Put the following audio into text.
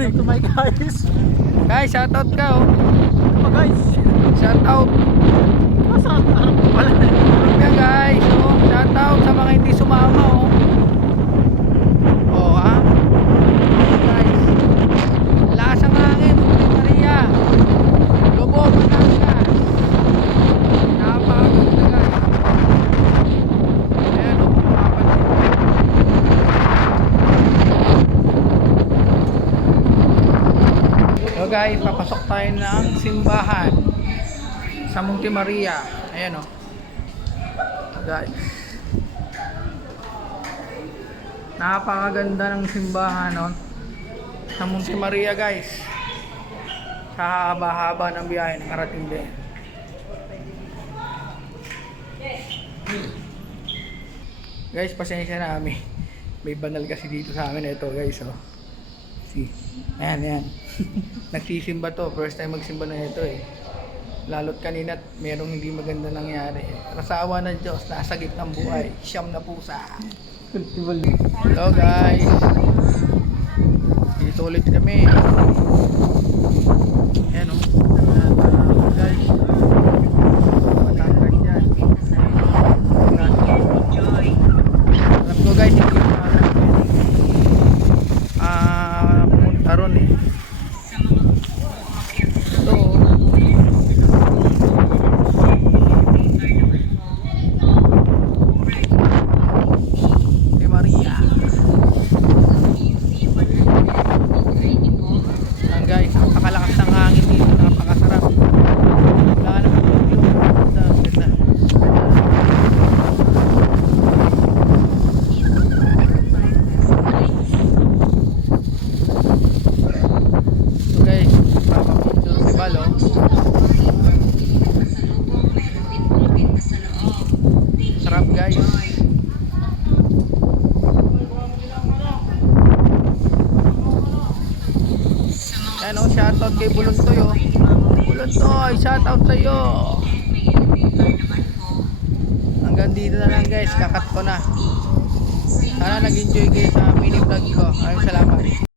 Shoutout to my guys. Guys, shoutout ka oh. Ano guys? Shoutout. Masarap na harap ko pala. Yan guys, oh. Shoutout sa mga hindi sumama oh. Oh ha. Guys. Lasang hangin, Maria. Lobo, Batangas. Napakaganda guys. Ayan oh, mapapansin. So guys, papasok tayo ng simbahan sa Monte Maria. Ayan o. Guys. Napakaganda ng simbahan no? Sa Monte Maria guys. Sa haba-haba ng biyahe ng arating din. Guys, pasensya na kami. May banal kasi dito sa amin. Ito guys oh. See. Ayan, ayan. Nagsisimba to. First time magsimba na ito eh. Lalo't kanina merong hindi maganda nangyari. Rasawa ng Diyos, nasa gitnang buhay. Siyam na pusa. Hello guys. Dito ulit kami. Ayan o. Guys. Batangas yan. Alam ko guys, hindi pumunta ron eh. Ito si Maria. Ayan guys, napakalakas ng hangin dito, napakasarap. Wala naman yung ganda. So guys, papapicture si Balo. Sarap guys. Ano, shoutout kay Buluntoy oh. Buluntoy, shoutout sa iyo. Hanggang dito na lang guys, kakat ko na. Sana nag-enjoy kayo sa mini vlog ko. Maraming salamat.